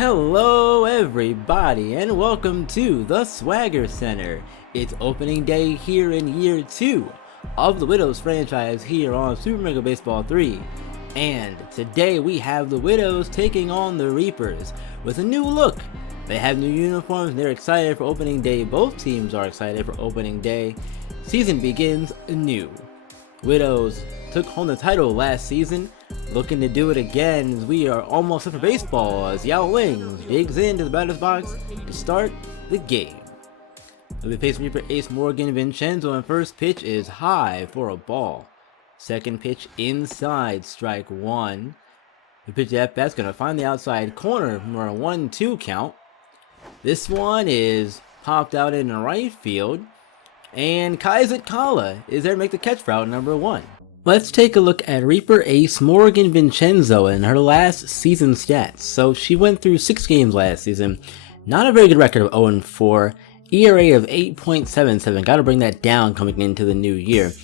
Hello everybody and welcome to the Swagger Center. It's opening day here in year 2 of the Widows franchise here on Super Mega Baseball 3. And today we have the Widows taking on the Reapers with a new look. They have new uniforms and they're excited for opening day. Both teams are excited for opening day. Season begins anew. Widows took home the title last season, looking to do it again as we are almost set for baseball as Yao Ling digs into the batter's box to start the game. We'll be facing Reaper Ace Morgan Vincenzo, and first pitch is high for a ball. Second pitch inside, strike one. The pitch at bat's gonna find the outside corner for a 1-2 count. This one is popped out in the right field, and Kaizet Kala is there to make the catch for out number 1. Let's take a look at Reaper Ace Morgan Vincenzo and her last season stats. So she went through 6 games last season. Not a very good record of 0-4. ERA of 8.77. Gotta bring that down coming into the new year.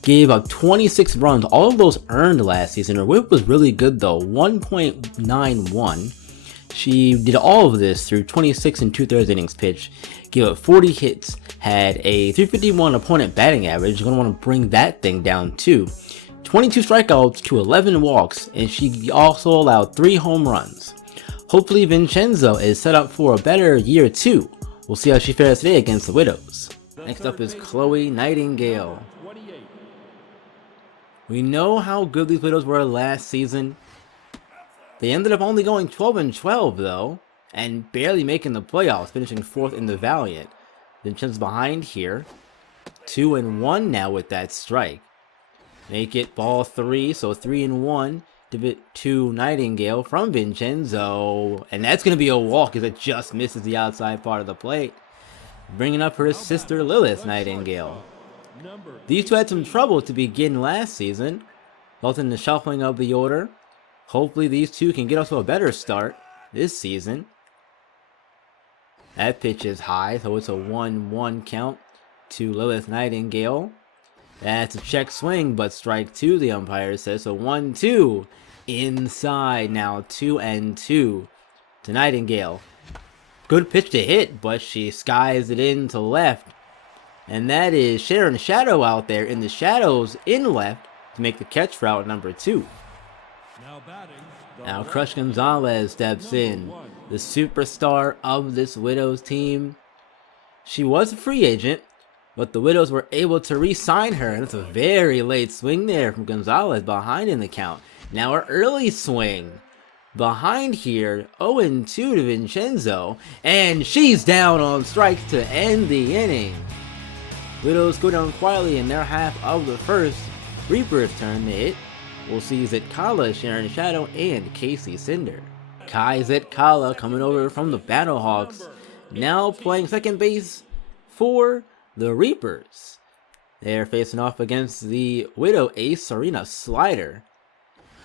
Gave up 26 runs. All of those earned last season. Her whip was really good though. 1.91. She did all of this through 26 and 2/3 innings pitched. Gave up 40 hits. Had a 351 opponent batting average. You're going to want to bring that thing down too. 22 strikeouts to 11 walks, and she also allowed 3 home runs. Hopefully Vincenzo is set up for a better year 2. We'll see how she fares today against the Widows. Next up is Chloe Nightingale. We know how good these Widows were last season. They ended up only going 12-12 though, and barely making the playoffs, finishing 4th in the Valiant. Vincenzo's behind here. 2-1 now with that strike. Make it ball 3, so 3-1 to Nightingale from Vincenzo. And that's going to be a walk as it just misses the outside part of the plate. Bringing up her sister Lilith Nightingale. These two had some trouble to begin last season, both in the shuffling of the order. Hopefully these two can get off to a better start this season. That pitch is high, so it's a 1-1 count to Lilith Nightingale. That's a check swing, but strike 2, the umpire says. So 1-2 inside now, 2-2 to Nightingale. Good pitch to hit, but she skies it in to left. And that is Sharon Shadow out there in the shadows in left to make the catch for out number 2. Now Crush Gonzalez steps in, the superstar of this Widows team. She was a free agent, but the Widows were able to re-sign her, and it's a very late swing there from Gonzalez behind in the count. Now her early swing behind here, 0-2 to Vincenzo, and she's down on strikes to end the inning. Widows go down quietly in their half of the first. Reaper's turn to hit. We'll see Zet Kala, Sharon Shadow, and Casey Cinder. Kaizet Kala coming over from the Battlehawks, now playing second base for the Reapers. They're facing off against the Widow Ace Serena Slider.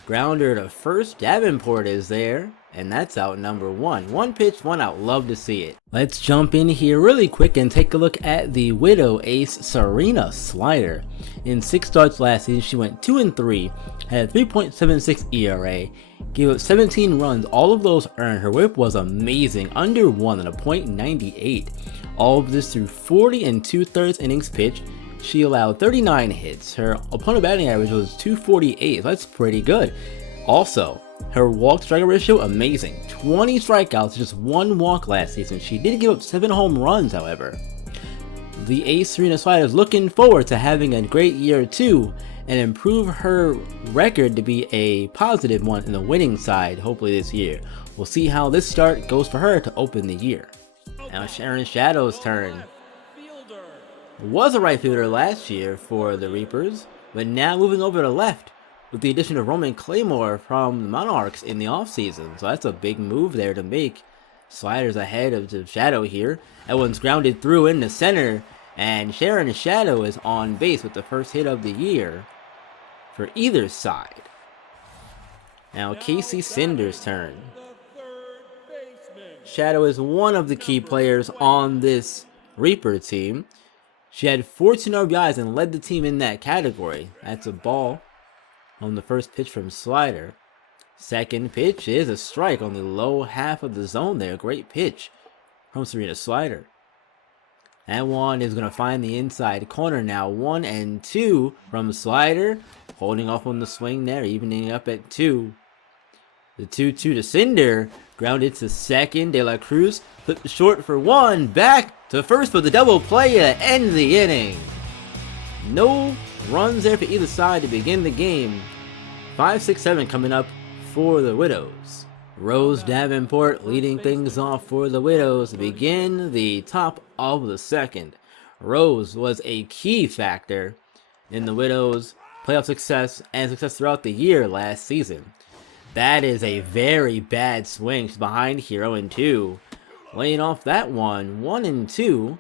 Grounder to first, Davenport is there, and that's out number 1. 1 pitch, 1 out, love to see it. Let's jump in here really quick and take a look at the Widow Ace Serena Slider. In 6 starts last season, she went 2-3, had a 3.76 ERA, gave up 17 runs, all of those earned. Her whip was amazing, under 1 at a .98. All of this through 40 and 2/3 innings pitched. She allowed 39 hits. Her opponent batting average was 248. That's pretty good. Also, her walk-strike ratio, amazing. 20 strikeouts, just 1 walk last season. She did give up 7 home runs, however. The Ace Serena Slider is looking forward to having a great year 2 and improve her record to be a positive one in the winning side, hopefully this year. We'll see how this start goes for her to open the year. Now Sharon Shadow's turn. Was a right fielder last year for the Reapers, but now moving over to left with the addition of Roman Claymore from the Monarchs in the offseason. So that's a big move there to make. Sliders ahead of the Shadow here. That one's grounded through in the center, and Sharon Shadow is on base with the first hit of the year for either side. Now Casey Cinder's turn. Shadow is one of the key players on this Reaper team. She had 14 RBIs and led the team in that category. That's a ball on the first pitch from Slider. Second pitch is a strike on the low half of the zone there. Great pitch from Serena Slider. That one is going to find the inside corner now. 1-2 from Slider. Holding off on the swing there, evening up at 2. The 2-2 to Cinder. Grounded to second. De La Cruz flipped short for 1. Back to first for the double play to end the inning. No runs there for either side to begin the game. 5, 6, 7 coming up for the Widows. Rose Davenport leading things off for the Widows to begin the top of the second. Rose was a key factor in the Widows' playoff success and success throughout the year last season. That is a very bad swing. She's behind here, 0-2. Laying off that one, 1-2.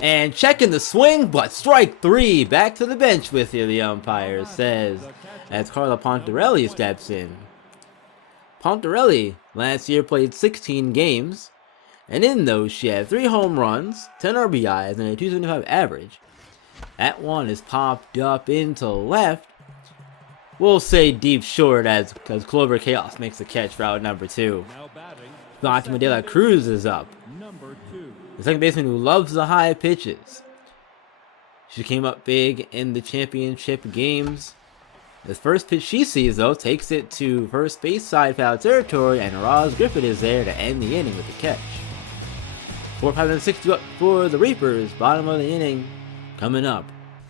And checking the swing, but strike 3. Back to the bench with you, the umpire says, as Carla Pontarelli steps in. Pontarelli last year played 16 games, and in those she had 3 home runs, 10 RBIs, and a 275 average. That one is popped up into left. We'll say deep short as Clover Chaos makes the catch for out number 2. Fatima De La Cruz is up. The second baseman who loves the high pitches. She came up big in the championship games. The first pitch she sees, though, takes it to first base side foul territory, and Roz Griffin is there to end the inning with the catch. 4, 5, and 6 up for the Reapers. Bottom of the inning coming up.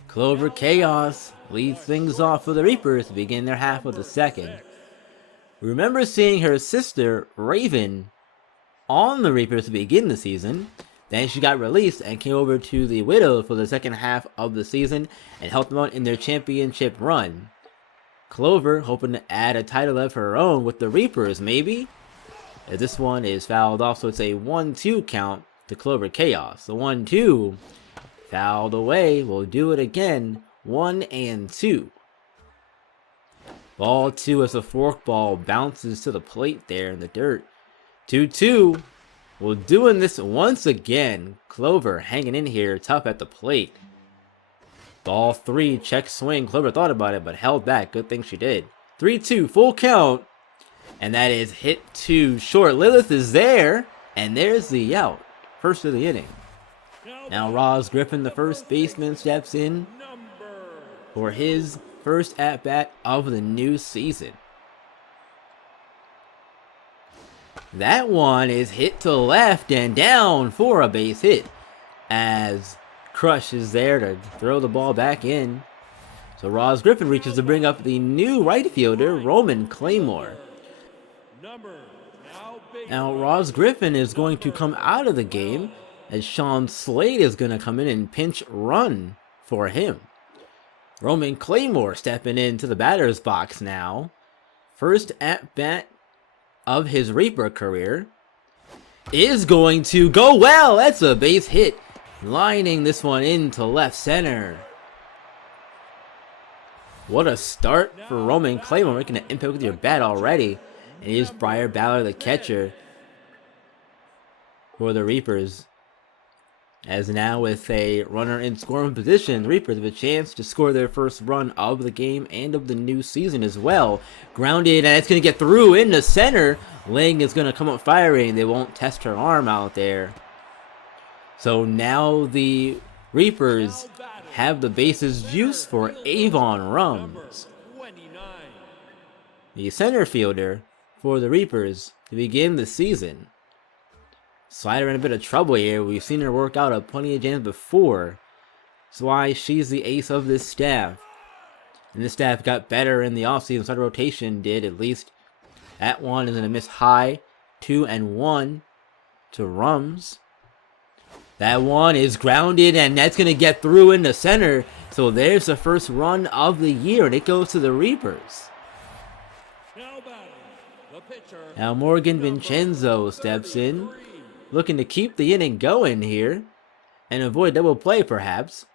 Clover Chaos leads things off for the Reapers to begin their half of the second. We remember seeing her sister, Raven, on the Reapers to begin the season. Then she got released and came over to the Widows for the second half of the season and helped them out in their championship run. Clover hoping to add a title of her own with the Reapers, maybe? As this one is fouled off, so it's a 1-2 count to Clover Chaos. The 1-2 fouled away. We'll do it again. 1-2. Ball 2 as the forkball bounces to the plate there in the dirt. 2-2. We're doing this once again. Clover hanging in here, tough at the plate. Ball 3, check swing. Clover thought about it, but held back. Good thing she did. 3-2, full count. And that is hit to short. Lilith is there. And there's the out. First of the inning. Now Roz Griffin, the first baseman, steps in for his first at-bat of the new season. That one is hit to left and down for a base hit, as Crush is there to throw the ball back in. So Roz Griffin reaches to bring up the new right fielder, Roman Claymore. Now Roz Griffin is going to come out of the game, as Sean Slade is going to come in and pinch run for him. Roman Claymore stepping into the batter's box now. First at-bat of his Reaper career is going to go well. That's a base hit, lining this one into left center. What a start for Roman Claymore, making an impact with your bat already. And here's Briar Ballard, the catcher for the Reapers. As now with a runner in scoring position, the Reapers have a chance to score their first run of the game and of the new season as well. Grounded, and it's going to get through into center. Ling is going to come up firing. They won't test her arm out there. So now the Reapers have the bases juiced for Avon Rums, the center fielder for the Reapers, to begin the season. Slider in a bit of trouble here. We've seen her work out at plenty of games before. That's why she's the ace of this staff. And this staff got better in the offseason. Slider rotation did, at least. That one is going to miss high. 2-1 to Rums. That one is grounded, and that's going to get through into center. So there's the first run of the year, and it goes to the Reapers. Now Morgan Vincenzo steps in, looking to keep the inning going here and avoid double play, perhaps.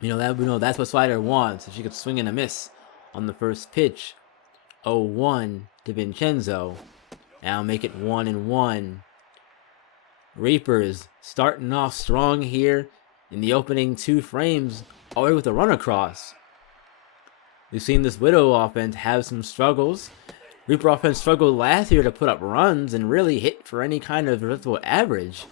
That's what Slider wants. If she could swing and a miss on the first pitch. 0-1 to Vincenzo. Now make it 1-1. Reapers starting off strong here in the opening 2 frames, already with a run across. We've seen this Widow offense have some struggles Reaper offense struggled last year to put up runs and really hit for any kind of respectable average.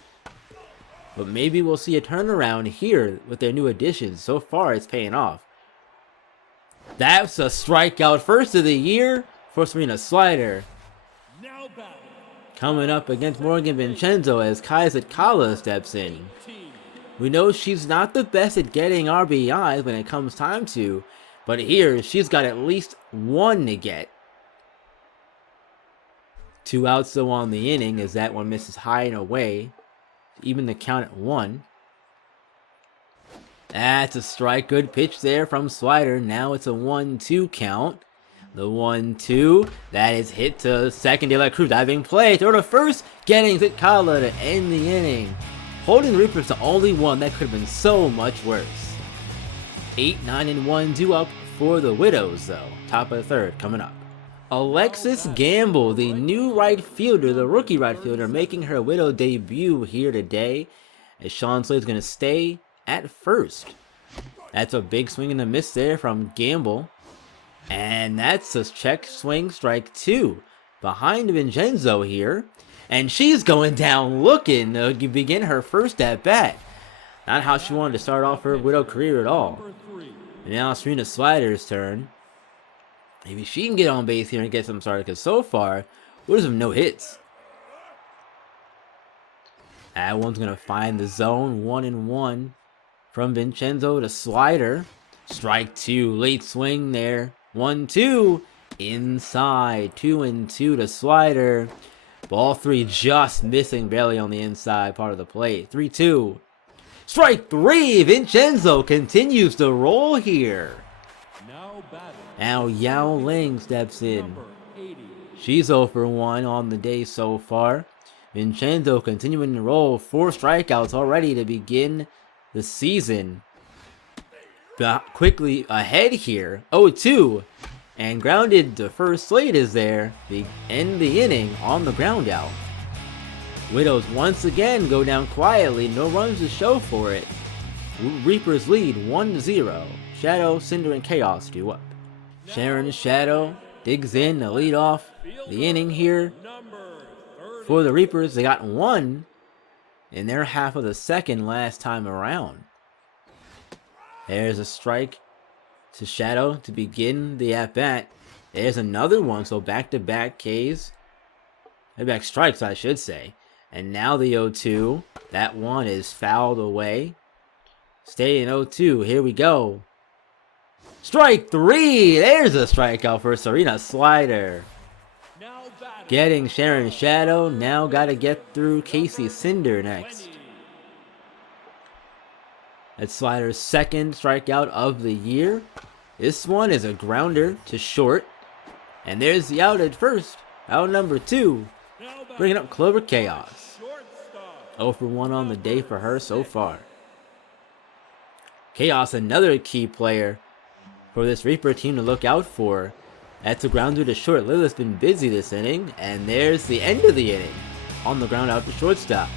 But maybe we'll see a turnaround here with their new additions. So far, it's paying off. That's a strikeout, first of the year for Serena Slider. Coming up against Morgan Vincenzo as Kai Zatkala steps in. We know she's not the best at getting RBIs when it comes time to, but here she's got at least one to get. 2 outs though on the inning as that one misses high and away. Even the count at 1. That's a strike. Good pitch there from Slider. Now it's a 1-2 count. The 1-2. That is hit to second. De La Cruz diving play. Throw to first. Getting Zatkala to end the inning. Holding the Reapers to only one. That could have been so much worse. 8, 9, and 1 due up for the Widows though. Top of the third coming up. Alexis Gamble, the new right fielder, the rookie right fielder, making her Widow debut here today. As Sean Slade's going to stay at first. That's a big swing and a miss there from Gamble. And that's a check swing, strike 2. Behind Vincenzo here. And she's going down looking to begin her first at bat. Not how she wanted to start off her Widow career at all. And now Serena Slider's turn. Maybe she can get on base here and get some started, because so far, Widows have no hits. That one's going to find the zone. 1-1 from Vincenzo to Slider. Strike 2. Late swing there. 1-2. Inside. 2-2 to Slider. Ball 3 just missing barely on the inside part of the plate. 3-2. Strike 3. Vincenzo continues to roll here. Now Yao Ling steps in. She's 0 for 1 on the day so far. Vincenzo continuing to roll. 4 strikeouts already to begin the season. But quickly ahead here. 0-2. And grounded to first. Slade is there. They end the inning on the ground out. Widows once again go down quietly. No runs to show for it. Reapers lead 1-0. Shadow, Cinder, and Chaos due up. Sharon Shadow digs in to lead off the inning here. For the Reapers, they got 1 in their half of the second last time around. There's a strike to Shadow to begin the at-bat. There's another one, so back-to-back Ks. Back strikes, I should say. And now the 0-2. That one is fouled away. Stay in 0-2. Here we go. Strike 3! There's a strikeout for Serena Slider. Getting Sharon Shadow. Now got to get through Casey Cinder next. That's Slider's second strikeout of the year. This one is a grounder to short. And there's the out at first. Out number 2. Bringing up Clover Chaos. 0 for 1 on the day for her so far. Chaos, another key player for this Reaper team to look out for. That's a grounder to short. Lilith's been busy this inning. And there's the end of the inning. On the ground out to shortstop.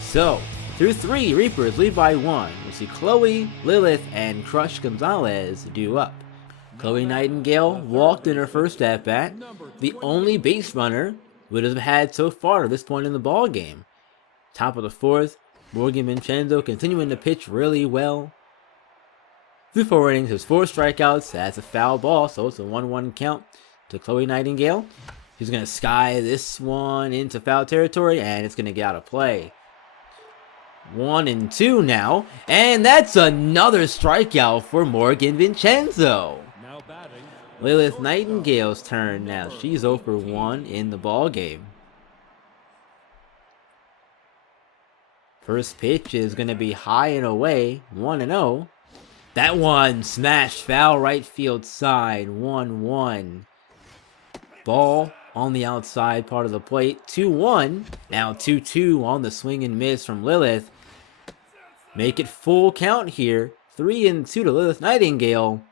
So, through 3, Reapers lead by 1. We see Chloe, Lilith, and Crush Gonzalez due up. Chloe Nightingale walked in her first at-bat. The only base runner would have had so far at this point in the ball game. Top of the 4th, Morgan Vincenzo continuing to pitch really well. Through 4 innings, there's 4 strikeouts. That's a foul ball, so it's a 1-1 count to Chloe Nightingale. She's going to sky this one into foul territory, and it's going to get out of play. 1-2 now, and that's another strikeout for Morgan Vincenzo. Lilith Nightingale's turn now. She's 0 for 1 in the ball game. First pitch is going to be high and away, 1-0. That one smashed foul right field side, 1-1. Ball on the outside part of the plate, 2-1. Now 2-2 on the swing and miss from Lilith. Make it full count here, 3-2 to Lilith Nightingale.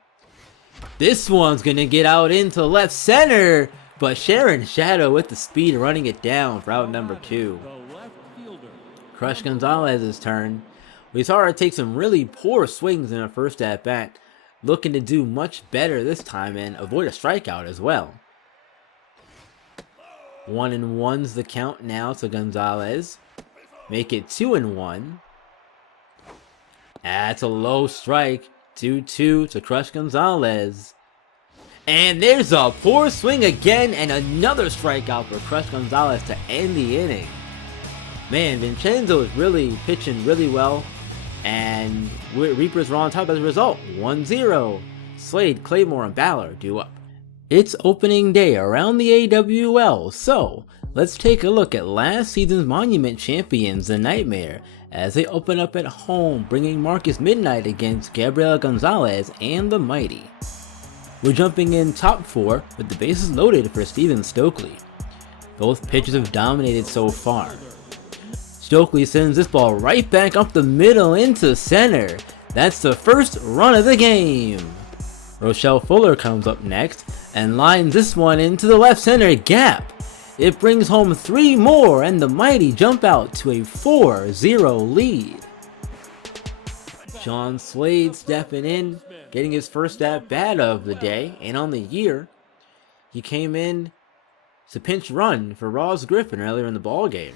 This one's going to get out into left center, but Sharon Shadow with the speed running it down for out number 2. Crush Gonzalez's turn. We saw her take some really poor swings in her first at-bat, looking to do much better this time and avoid a strikeout as well. 1-1's the count now to Gonzalez. Make it 2-1. That's a low strike. 2-2 to crush Gonzalez. And there's a poor swing again and another strikeout for Crush Gonzalez to end the inning. Man, Vincenzo is really pitching really well. And Reapers were on top as a result. 1-0. Slade, Claymore, and Balor due up. It's opening day around the AWL, so let's take a look at last season's Monument champions, the Nightmare, as they open up at home, bringing Marcus Midnight against Gabriela Gonzalez and the Mighty. We're jumping in top 4 with the bases loaded for Steven Stokely. Both pitchers have dominated so far. Stokely sends this ball right back up the middle into center. That's the first run of the game. Rochelle Fuller comes up next and lines this one into the left center gap. It brings home 3 more and the Mighty jump out to a 4-0 lead. Sean Slade stepping in, getting his first at-bat of the day and on the year. He came in to pinch run for Ross Griffin earlier in the ball game.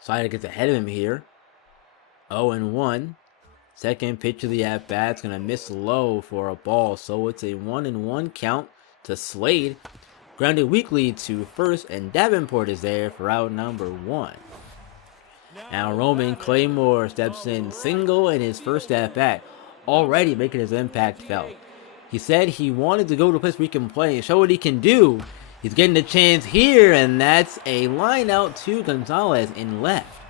Slider gets ahead of him here. 0-1. Second pitch of the at-bat's gonna miss low for a ball, so it's a 1-1 count to Slade. Grounded weakly to first, and Davenport is there for out number 1. Now Roman Claymore steps in single in his first at-bat, already making his impact felt. He said he wanted to go to a place where he can play and show what he can do. He's getting a chance here, and that's a line out to Gonzalez in left.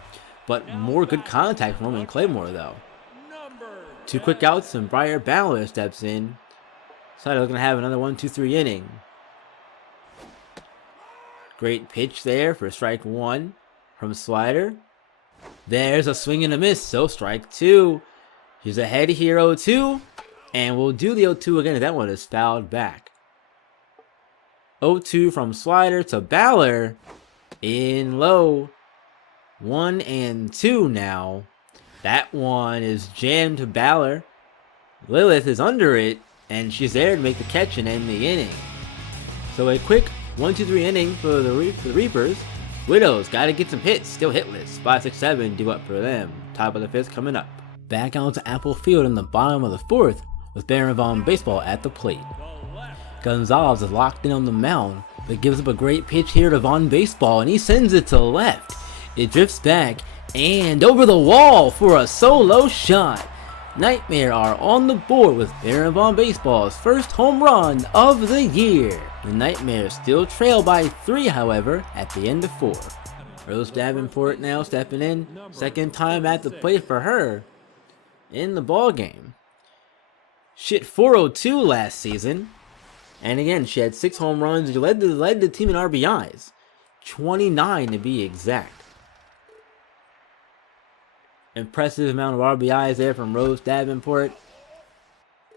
But more good contact from Roman Claymore though. 2 quick outs and Briar Balor steps in. Slider's gonna have another 1-2-3 inning. Great pitch there for strike 1 from Slider. There's a swing and a miss, so strike 2. He's ahead here 0-2, and we'll do the 0-2 again if that one is fouled back. 0-2 from Slider to Balor. In low. 1-2 now. That one is jammed to Balor. Lilith is under it, and she's there to make the catch and end the inning. So a quick 1-2-3 inning for the Reapers. Widows gotta get some hits, still hitless. 5-6-7 due up for them. Top of the 5th coming up. Back out to Apple Field in the bottom of the 4th with Baron Vaughn Baseball at the plate. Gonzalez is locked in on the mound, but gives up a great pitch here to Vaughn Baseball, and he sends it to left. It drifts back and over the wall for a solo shot. Nightmare are on the board with Baron Vaughn Baseball's first home run of the year. The Nightmares still trail by 3, however, at the end of 4. Rose Davenport now stepping in, second time at the plate for her in the ball game. She hit .402 last season, and again she had 6 home runs. She led the team in RBIs, 29 to be exact. Impressive amount of RBIs there from Rose Davenport.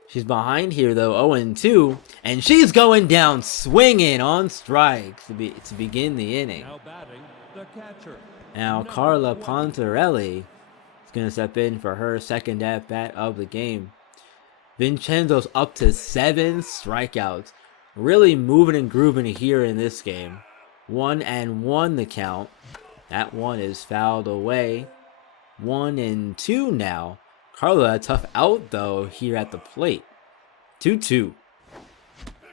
She's behind here though, 0-2, and she's going down swinging on strikes to begin the inning. Now batting, the catcher. Now Carla Pontarelli is going to step in for her second at-bat of the game. Vincenzo's up to 7 strikeouts. Really moving and grooving here in this game. 1-1 the count. That one is fouled away. 1-2 now. Carla, a tough out though here at the plate. 2-2.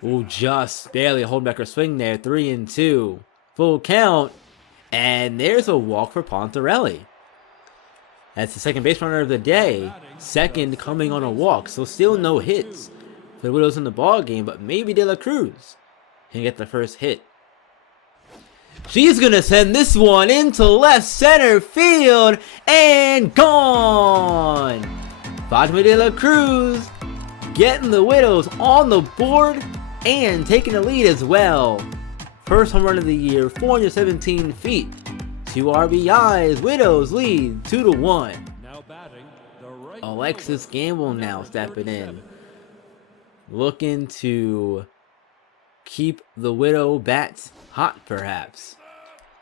Ooh, just barely hold back her swing there. 3-2. Full count. And there's a walk for Pontarelli. That's the second base runner of the day. Second coming on a walk. So still no hits for the Widows in the ball game, but maybe De La Cruz can get the first hit. She's going to send this one into left center field and gone. Fatima De La Cruz getting the Widows on the board and taking the lead as well. First home run of the year, 417 feet. 2 RBIs, Widows lead 2-1. Now batting, the right Alexis Gamble now stepping in. Looking to keep the Widow bats hot perhaps.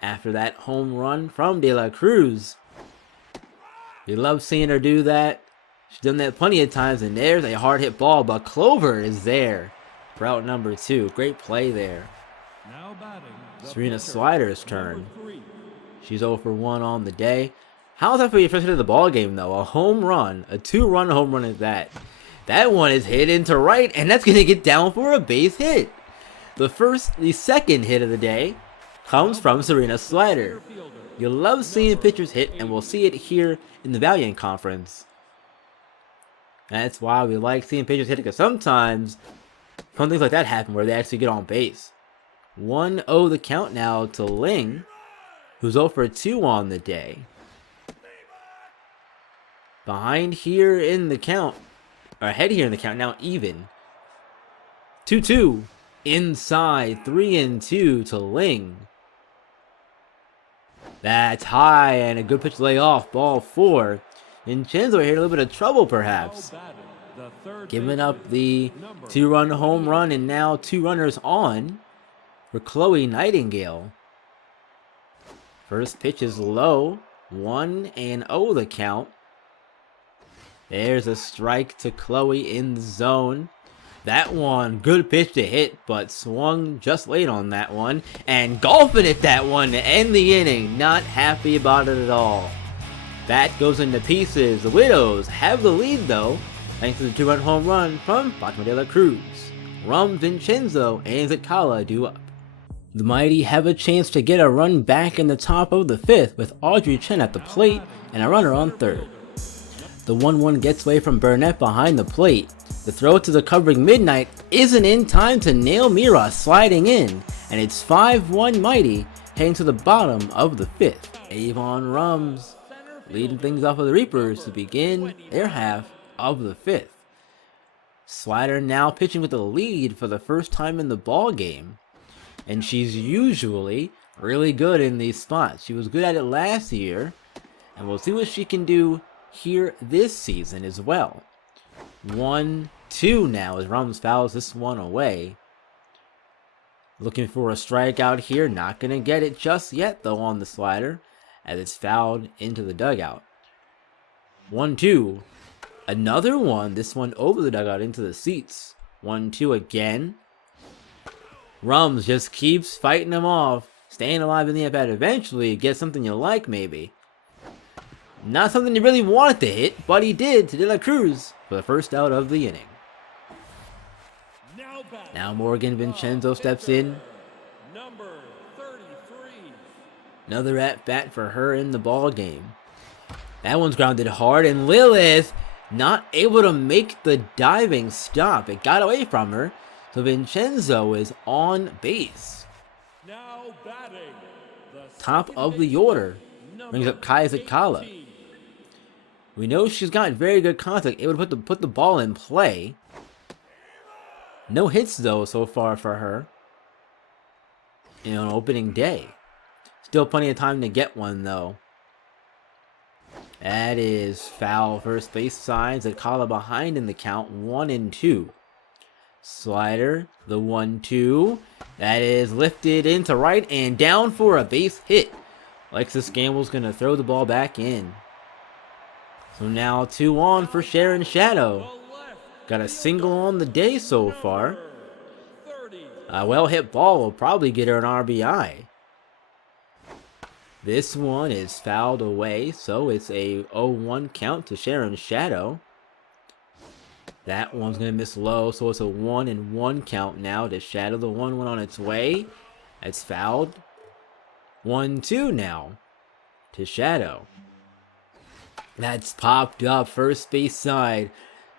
After that home run from De La Cruz. We love seeing her do that. She's done that plenty of times, and there's a hard hit ball, but Clover is there for out number 2. Great play there. Now batting, Serena Slider's turn. She's 0 for 1 on the day. How's that for your first hit of the ball game, though? A home run, a 2-run home run is that. That one is hit into right, and that's gonna get down for a base hit. The second hit of the day comes from Serena Slider. You love seeing pitchers hit, and we'll see it here in the Valiant Conference. That's why we like seeing pitchers hit, because sometimes fun things like that happen where they actually get on base. 1-0 the count now to Ling, who's 0 for 2 on the day. Behind here in the count, or ahead here in the count, now even. 2-2. Inside, 3-2 to Ling. That's high, and a good pitch lay off, ball 4. Vincenzo here in a little bit of trouble, perhaps. Giving up the 2-run home run, and now 2 runners on for Chloe Nightingale. First pitch is low, 1-0 the count. There's a strike to Chloe in the zone. That one, good pitch to hit, but swung just late on that one. And golfing it that one to end the inning. Not happy about it at all. That goes into pieces. The Widows have the lead though, thanks to the 2-run home run from Fatima de la Cruz. Rums, Vincenzo, and Zakala do up. The Mighty have a chance to get a run back in the top of the 5th with Audrey Chen at the plate and a runner on third. The 1-1 gets away from Burnett behind the plate. The throw to the covering Midnight isn't in time to nail Mira sliding in, and it's 5-1 Mighty heading to the bottom of the 5th. Avon Rums leading things off of the Reapers to begin their half of the 5th. Slider now pitching with the lead for the first time in the ball game, and she's usually really good in these spots. She was good at it last year, and we'll see what she can do here this season as well. 1-2 now as Rums fouls this one away. Looking for a strikeout here, not gonna get it just yet though on the slider as it's fouled into the dugout. 1-2, another one, this one over the dugout into the seats. 1-2 again. Rums just keeps fighting them off, staying alive in the at-bat. Eventually get something you like maybe. Not something he really wanted to hit, but he did to De La Cruz for the first out of the inning. Now Morgan Vincenzo steps in. Number 33. Another at-bat for her in the ball game. That one's grounded hard, and Lilith not able to make the diving stop. It got away from her, so Vincenzo is on base. Now batting. Top of the order brings up Kai Zakala. We know she's got very good contact, able to put the ball in play. No hits though so far for her in an opening day. Still plenty of time to get one though. That is foul. First base signs Zakala behind in the count, 1-2. Slider, the 1-2. That is lifted into right and down for a base hit. Alexis Gamble's gonna throw the ball back in. So now 2 on for Sharon Shadow. Got a single on the day so far. A well-hit ball will probably get her an RBI. This one is fouled away, so it's a 0-1 count to Sharon Shadow. That one's going to miss low, so it's a 1-1 count now to Shadow. The 1-1 on its way. It's fouled. 1-2 now to Shadow. That's popped up first base side.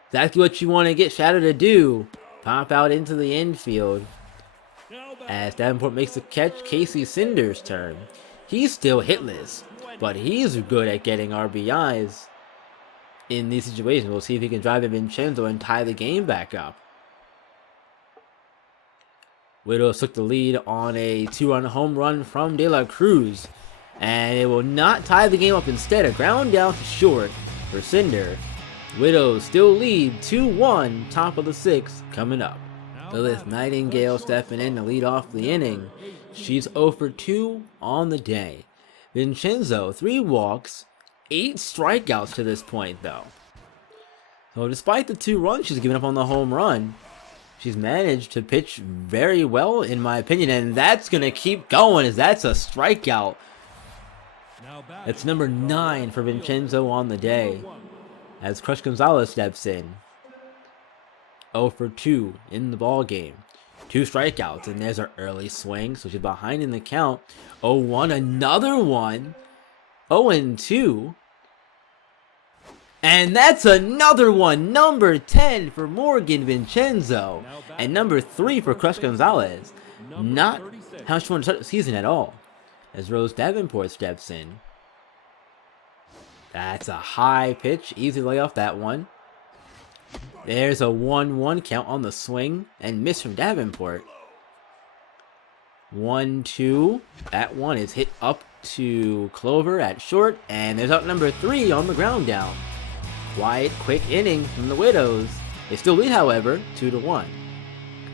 Exactly what you want to get Shadow to do. Pop out into the infield. As Davenport makes the catch, Casey Cinder's turn. He's still hitless, but he's good at getting RBIs in these situations. We'll see if he can drive in Vincenzo and tie the game back up. Widows took the lead on a 2-run home run from De La Cruz, and it will not tie the game up. Instead, a ground down to short for Cinder. Widows still lead 2-1, top of the 6th coming up. Lilith Nightingale stepping in to lead off the inning. She's 0 for 2 on the day. Vincenzo, 3 walks, 8 strikeouts to this point though. So despite the 2 runs she's given up on the home run, She's managed to pitch very well, in my opinion, and that's going to keep going as that's a strikeout. It's number 9 for Vincenzo on the day as Crush Gonzalez steps in. 0 for 2 in the ball game. 2 strikeouts, and there's her early swing, so she's behind in the count. 0-1, another one. 0-2. And that's another one. Number 10 for Morgan Vincenzo. And number 3 for Crush Gonzalez. Not how she wanted to start the season at all. As Rose Davenport steps in. That's a high pitch. Easy lay off that one. There's a 1-1 count on the swing. And miss from Davenport. 1-2. That one is hit up to Clover at short. And there's out number 3 on the ground down. Quiet, quick inning from the Widows. They still lead, however, 2-1.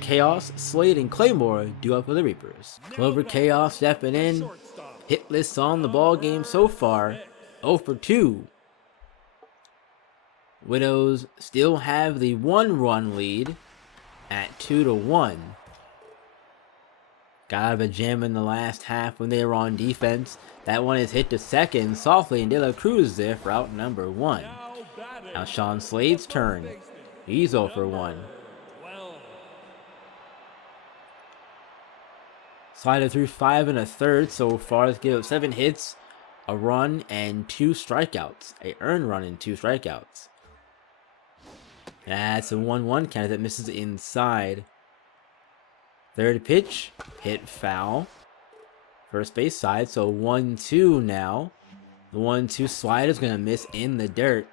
Chaos, Slade, and Claymore do up for the Reapers. Clover Chaos stepping in. Hitless on the ball game so far. 0 for 2. Widows still have the 1-run lead at 2-1. Got out of a jam in the last half when they were on defense. That one is hit to second softly, and De La Cruz there for out number 1. Now Sean Slade's turn. He's 0 for 1. Slider through 5 1/3 so far. Let's give up 7 hits, a run, and 2 strikeouts. A earned run and 2 strikeouts. That's a 1-1 count that misses inside. Third pitch, hit foul. First base side, so 1-2 now. The 1-2 slider is going to miss in the dirt.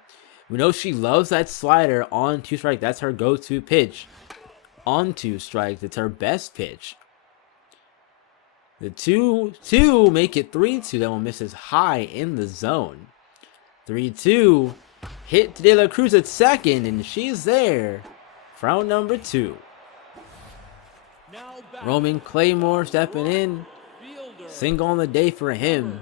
We know she loves that slider on 2 strikes. That's her go-to pitch. On 2 strikes, it's her best pitch. The 2-2 make it 3-2. That one misses high in the zone. 3-2. Hit to De La Cruz at second, and she's there for out number 2. Roman Claymore stepping in. Single on the day for him.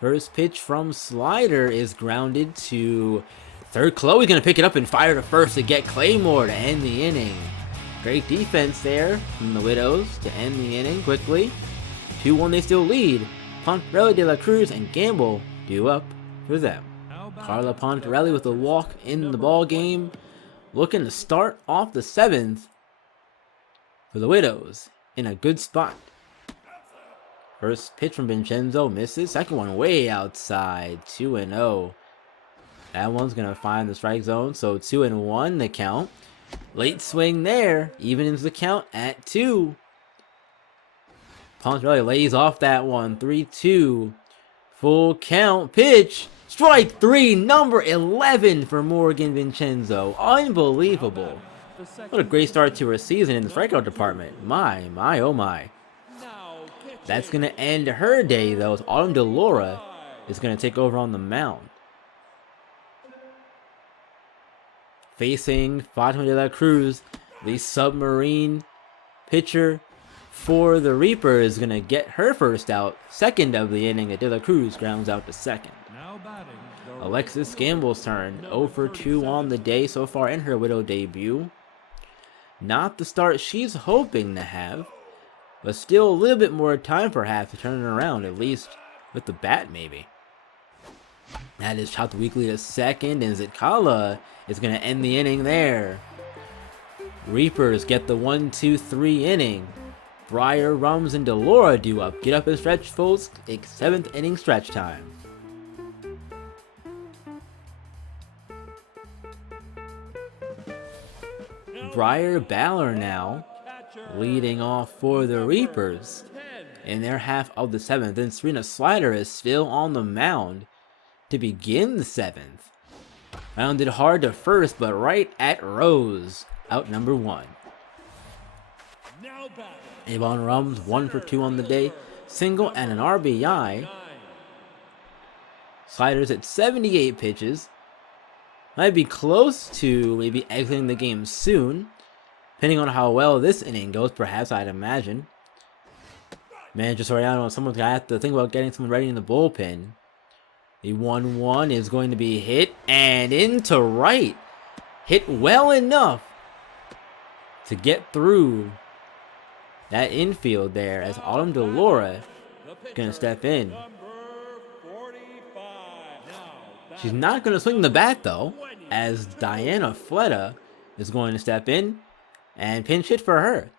First pitch from Slider is grounded to third. Chloe's going to pick it up and fire to first to get Claymore to end the inning. Great defense there from the Widows to end the inning quickly. 2-1 they still lead. Pontarelli, De La Cruz, and Gamble do up for them. Carla Pontarelli with a walk in the ball game. Looking to start off the 7th for the Widows in a good spot. First pitch from Vincenzo misses. Second one way outside. 2-0. That one's going to find the strike zone. So 2-1 the count. Late swing there. Evens the count at 2. Pontarelli lays off that one. 3-2. Full count. Pitch. Strike 3. Number 11 for Morgan Vincenzo. Unbelievable. What a great start to her season in the strikeout department. My, oh my. That's going to end her day, though, as Autumn DeLaura is going to take over on the mound. Facing Fatima De La Cruz, the submarine pitcher for the Reaper is going to get her first out. Second of the inning, De La Cruz grounds out to second. Alexis Gamble's turn. 0 for 2 on the day so far in her Widow debut. Not the start she's hoping to have. But still a little bit more time perhaps to turn it around, at least with the bat maybe. That is chopped weakly to second, and Zitkala is going to end the inning there. Reapers get the 1-2-3 inning. Breyer, Rums, and DeLaura do up. Get up and stretch, folks. It's 7th inning stretch time. Breyer Baller now leading off for the Reapers in their half of the 7th. And Serena Slider is still on the mound to begin the 7th. Rounded hard to first, but right at Rose. Out number 1. Avon Rums 1 for 2 on the day. Single and an RBI. Sliders at 78 pitches. Might be close to maybe exiting the game soon. Depending on how well this inning goes, perhaps I'd imagine. Manager Soriano, someone's going to have to think about getting someone ready in the bullpen. The 1-1 is going to be hit and into right. hit well enough to get through that infield there as Autumn Delora gonna step in. She's not gonna swing the bat though, as Diana Fleta is going to step in and pinch hit for her.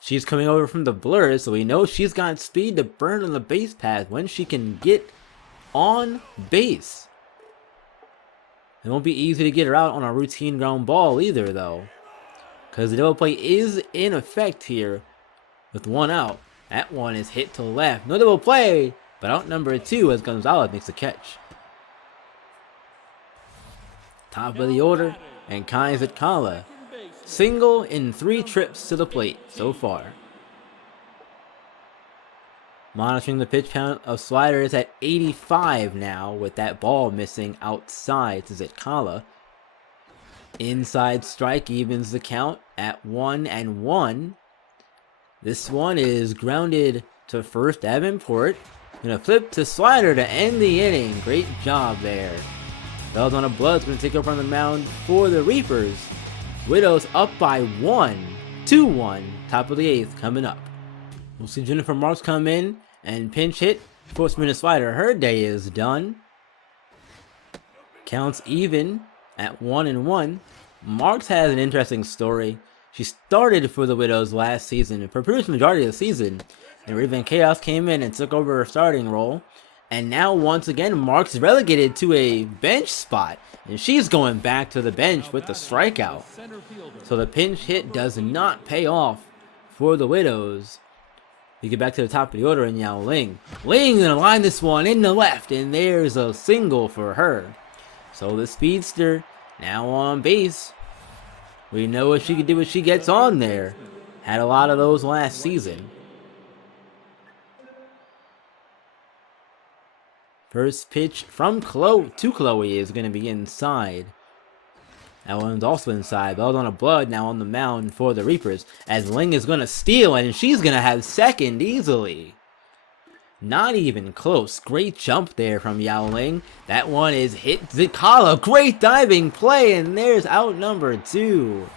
She's coming over from the blur, so we know she's got speed to burn on the base path when she can get on base. It won't be easy to get her out on a routine ground ball either though, because the double play is in effect here with one out. That one is hit to left. No double play, but out number 2 as Gonzalez makes the catch. Top of the order, and Kai Zitkala. Single in 3 trips to the plate so far. Monitoring the pitch count of sliders at 85 now, with that ball missing outside to Zitkala. Inside strike evens the count at 1-1. This one is grounded to first Davenport. Gonna flip to slider to end the inning. Great job there. Belladonna Blood's gonna take over on the mound for the Reapers. Widows up by 1, 2-1. Top of the 8th coming up. We'll see Jennifer Marks come in and pinch hit. Sportsman slider. Her day is done. Counts even at 1-1. Marks has an interesting story. She started for the Widows last season for pretty much the majority of the season, and Raven Chaos came in and took over her starting role. And now once again Marks is relegated to a bench spot, and she's going back to the bench with the strikeout. So the pinch hit does not pay off for the Widows. We get back to the top of the order in Yao Ling. Ling gonna line this one in the left, and there's a single for her. So the speedster now on base. We know what she can do when she gets on there. Had a lot of those last season. First pitch from Chloe is going to be inside. That one's also inside. Belladonna Blood now on the mound for the Reapers, as Ling is going to steal, and she's going to have second easily. Not even close. Great jump there from Yao Ling. That one is hit Zitkala. Great diving play, and there's out number 2.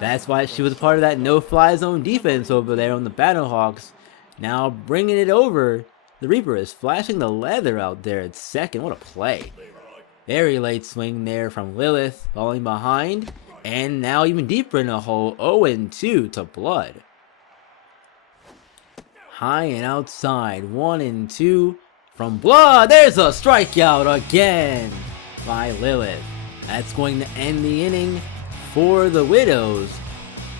That's why she was part of that no-fly zone defense over there on the Battlehawks. Now bringing it over. The Reaper is flashing the leather out there at second. What a play. Very late swing there from Lilith, falling behind. And now even deeper in the hole, 0-2 to Blood. High and outside, 1-2 from Blood. There's a strikeout again by Lilith. That's going to end the inning for the Widows.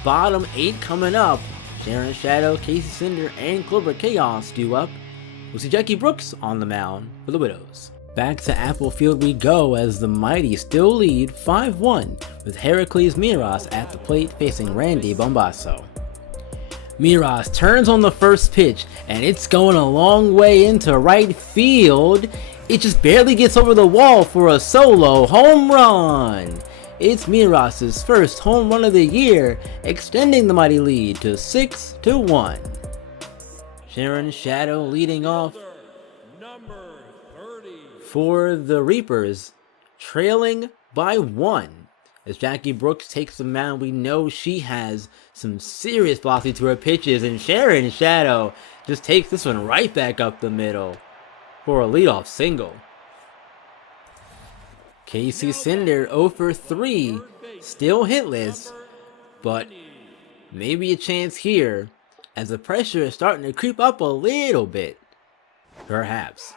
Bottom 8 coming up. Sharon Shadow, Casey Cinder, and Clover Chaos due up. We'll see Jackie Brooks on the mound for the Widows. Back to Apple Field we go as the Mighty still lead 5-1 with Heracles Miras at the plate facing Randy Bombasso. Miras turns on the first pitch, and it's going a long way into right field. It just barely gets over the wall for a solo home run. It's Miras' first home run of the year, extending the Mighty lead to 6-1. Sharon Shadow leading off for the Reapers, trailing by 1. As Jackie Brooks takes the mound, we know she has some serious velocity to her pitches, and Sharon Shadow just takes this one right back up the middle for a leadoff single. Casey Cinder 0 for 3, still hitless, but maybe a chance here as the pressure is starting to creep up a little bit. Perhaps.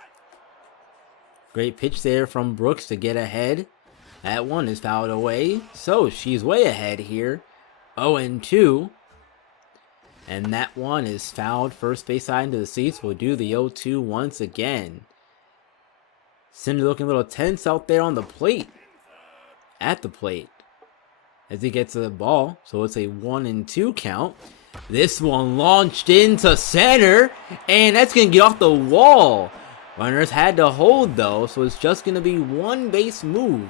Great pitch there from Brooks to get ahead. That one is fouled away, so she's way ahead here. 0-2. And that one is fouled first base side into the seats. We'll do the 0-2 once again. Cinder looking a little tense out there on the plate. At the plate. As he gets to the ball. So it's a 1-2 count. This one launched into center. And that's going to get off the wall. Runners had to hold though. So it's just going to be one base move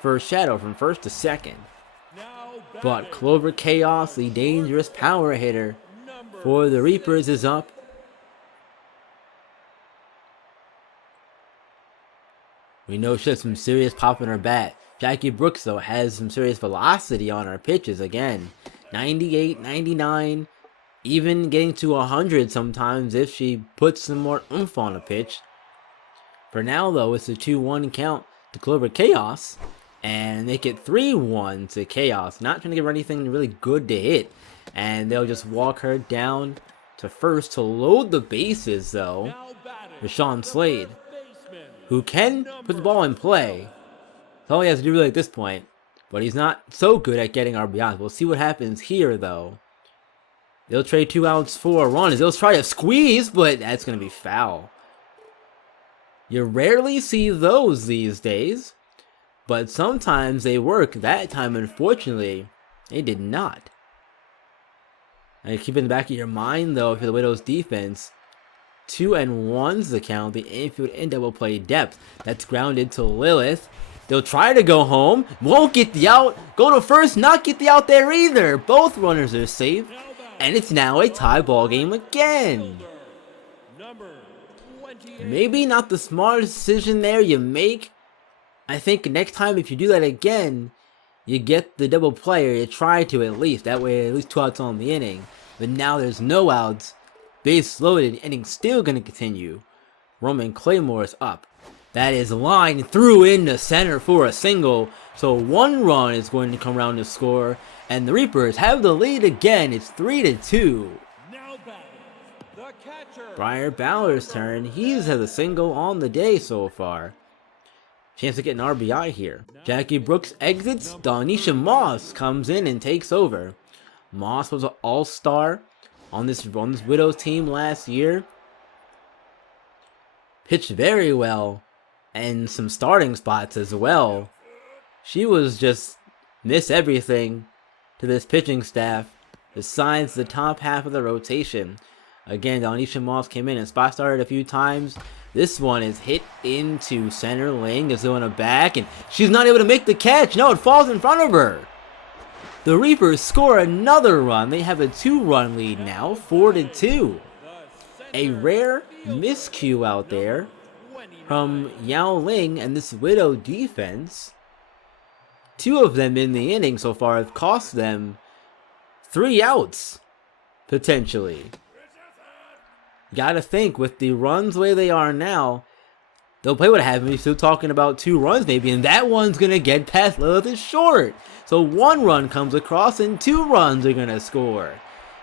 for Shadow from first to second. But Clover Chaos, the dangerous power hitter for the Reapers, is up. We know she has some serious pop in her bat. Jackie Brooks, though, has some serious velocity on her pitches again. 98, 99, even getting to 100 sometimes if she puts some more oomph on a pitch. For now, though, it's a 2-1 count to Clover Chaos, and make it 3-1 to Chaos. Not trying to give her anything really good to hit, and they'll just walk her down to first to load the bases, though. Rashawn Slade, who can put the ball in play. That's all he has to do really at this point, but he's not so good at getting RBIs. We'll see what happens here, though. They'll trade 2 outs for a run as they'll try to squeeze, but that's going to be foul. You rarely see those these days, but sometimes they work. That time, unfortunately, they did not. And keep in the back of your mind, though, for the Widows defense, 2-1's the count, the infield and double play depth. That's grounded to Lilith. They'll try to go home, won't get the out, go to first, not get the out there either. Both runners are safe, and it's now a tie ball game again. Maybe not the smartest decision there you make. I think next time if you do that again, you get the double play, or you try to at least. That way at least 2 outs on the inning. But now there's no outs. Base loaded, inning still going to continue. Roman Claymore is up. That is lined through into center for a single. So 1 run is going to come around to score. And the Reapers have the lead again. It's 3-2. Briar Balor's turn. He's had a single on the day so far. Chance to get an RBI here. Jackie Brooks exits. Donisha Moss comes in and takes over. Moss was an all-star on this Widows team last year. Pitched very well. And some starting spots as well. She was just miss everything to this pitching staff besides the top half of the rotation. Again, Donisha Moss came in and spot started a few times. This one is hit into center. Ling is going back, and she's not able to make the catch. No, it falls in front of her. The Reapers score another run. They have a 2-run lead now, 4-2. A rare miscue out there from Yao Ling and this Widow defense. 2 of them in the inning so far have cost them 3 outs, potentially. Gotta think, with the runs the way they are now, they'll play what happened. We're still talking about 2 runs maybe, and that one's gonna get past Lilith is short. So 1 run comes across and 2 runs are gonna score.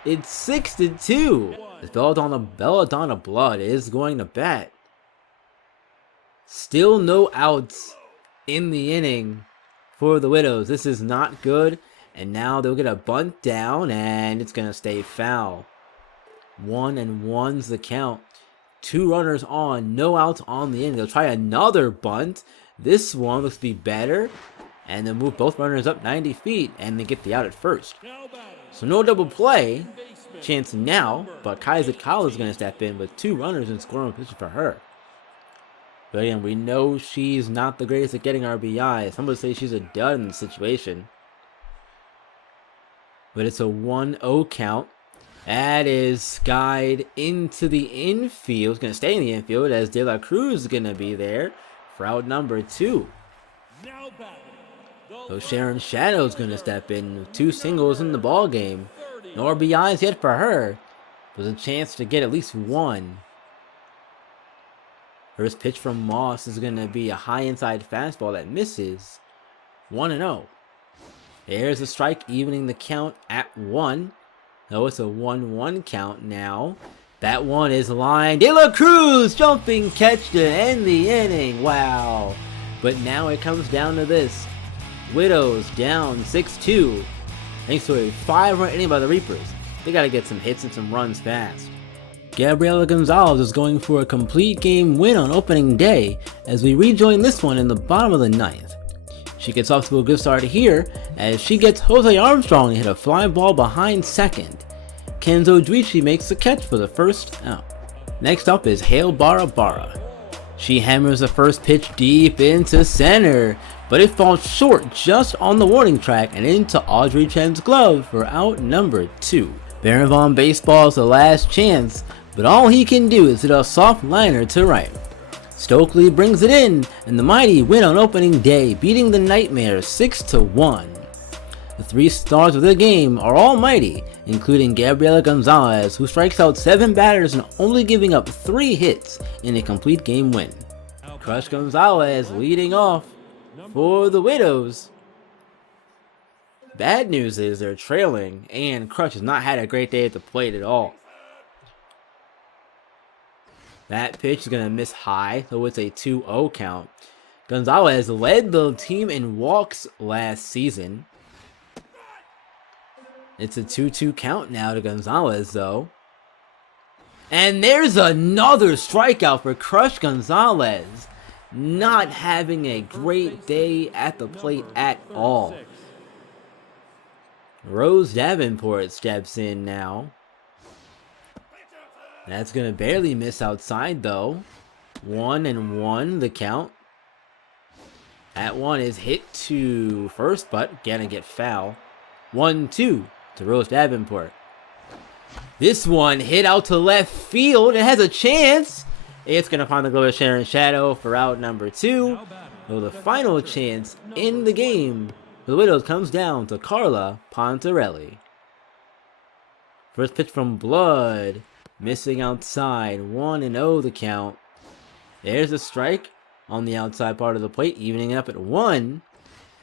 It's 6-2. As Belladonna Blood is going to bat. Still no outs in the inning for the Widows. This is not good. And now they'll get a bunt down, and it's gonna stay foul. 1-1's the count. 2 runners on, no outs on the inning. They'll try another bunt. This one looks to be better. And they'll move both runners up 90 feet, and they get the out at first. So no double play chance now, but Kaiser Kyle is going to step in with 2 runners and scoring position for her. But again, we know she's not the greatest at getting RBI. Some would say she's a dud in the situation. But it's a 1-0 count. That is skied into the infield. It's going to stay in the infield as De La Cruz is going to be there for out number 2. So Sharon Shadow is going to step in with 2 singles in the ball game. No RBIs yet for her. There's a chance to get at least 1. First pitch from Moss is going to be a high inside fastball that misses. 1-0. There's a strike, evening the count at 1. No, it's a 1-1 count now. That one is lined. De La Cruz jumping catch to end the inning. Wow. But now it comes down to this. Widows down 6-2. Thanks to a 5-run inning by the Reapers. They got to get some hits and some runs fast. Gabriela Gonzalez is going for a complete game win on opening day as we rejoin this one in the bottom of the 9th. She gets off to a good start here as she gets Jose Armstrong to hit a fly ball behind second. Kenzo Juichi makes the catch for the first out. Next up is Hale Barabara. She hammers the first pitch deep into center, but it falls short just on the warning track and into Audrey Chen's glove for out number 2. Baron Von Baseball is the last chance, but all he can do is hit a soft liner to right. Stokely brings it in, and the Mighty win on opening day, beating the Nightmares 6-1. The 3 stars of the game are all Mighty, including Gabriela Gonzalez, who strikes out 7 batters and only giving up 3 hits in a complete game win. Crush Gonzalez leading off for the Widows. Bad news is they're trailing, and Crush has not had a great day at the plate at all. That pitch is going to miss high, so it's a 2-0 count. Gonzalez led the team in walks last season. It's a 2-2 count now to Gonzalez, though. And there's another strikeout for Crush Gonzalez. Not having a great day at the plate at all. Rose Davenport steps in now. That's going to barely miss outside, though. 1-1 the count. That one is hit to first, but gonna get foul. 1-2 to Rose Davenport. This one hit out to left field. It has a chance. It's going to find the glove of Sharon Shadow for out number 2. So the final chance in the game for the Widows comes down to Carla Pontarelli. First pitch from Blood. Missing outside. 1-0 the count. There's a strike on the outside part of the plate, evening it up at 1.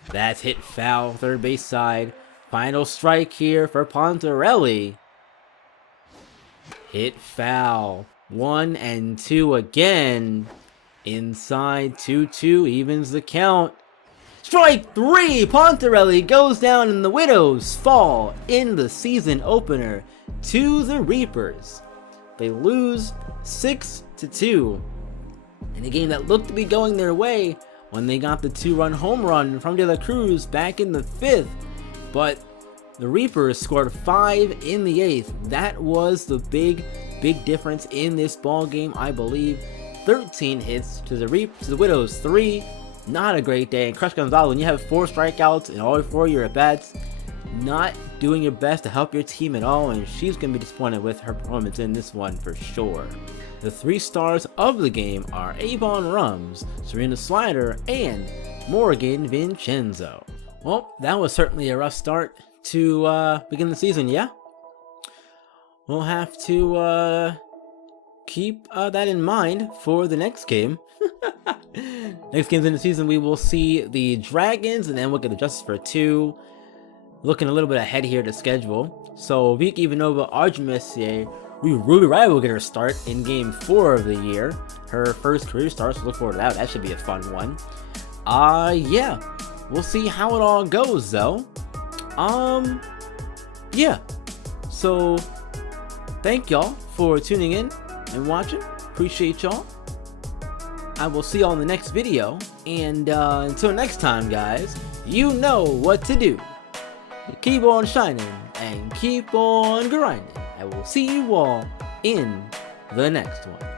That's hit foul, third base side. Final strike here for Pontarelli. Hit foul. 1-2 again. Inside 2-2 evens the count. Strike 3! Pontarelli goes down and the Widows fall in the season opener to the Reapers. They lose 6-2 in a game that looked to be going their way when they got the 2-run home run from De La Cruz back in the 5th. But the Reapers scored 5 in the 8th. That was the big difference in this ball game, I believe. 13 hits to the Widows 3. Not a great day. And Crush Gonzalez, when you have 4 strikeouts in all 4 of your at-bats, not doing your best to help your team at all, and she's going to be disappointed with her performance in this one for sure. The 3 stars of the game are Avon Rums, Serena Slider, and Morgan Vincenzo. Well, that was certainly a rough start to begin the season, yeah? We'll have to keep that in mind for the next game. Next games in the season, we will see the Dragons, and then we'll get the Justice for 2. Looking a little bit ahead here to schedule. So Vicky Ivanova Argemessier, Ruby Riot will get her start in game 4 of the year. Her first career start, so look forward to that. That should be a fun one. Yeah. We'll see how it all goes, though. Yeah. So, thank y'all for tuning in and watching. Appreciate y'all. I will see y'all in the next video. And until next time, guys, you know what to do. Keep on shining and keep on grinding. I will see you all in the next one.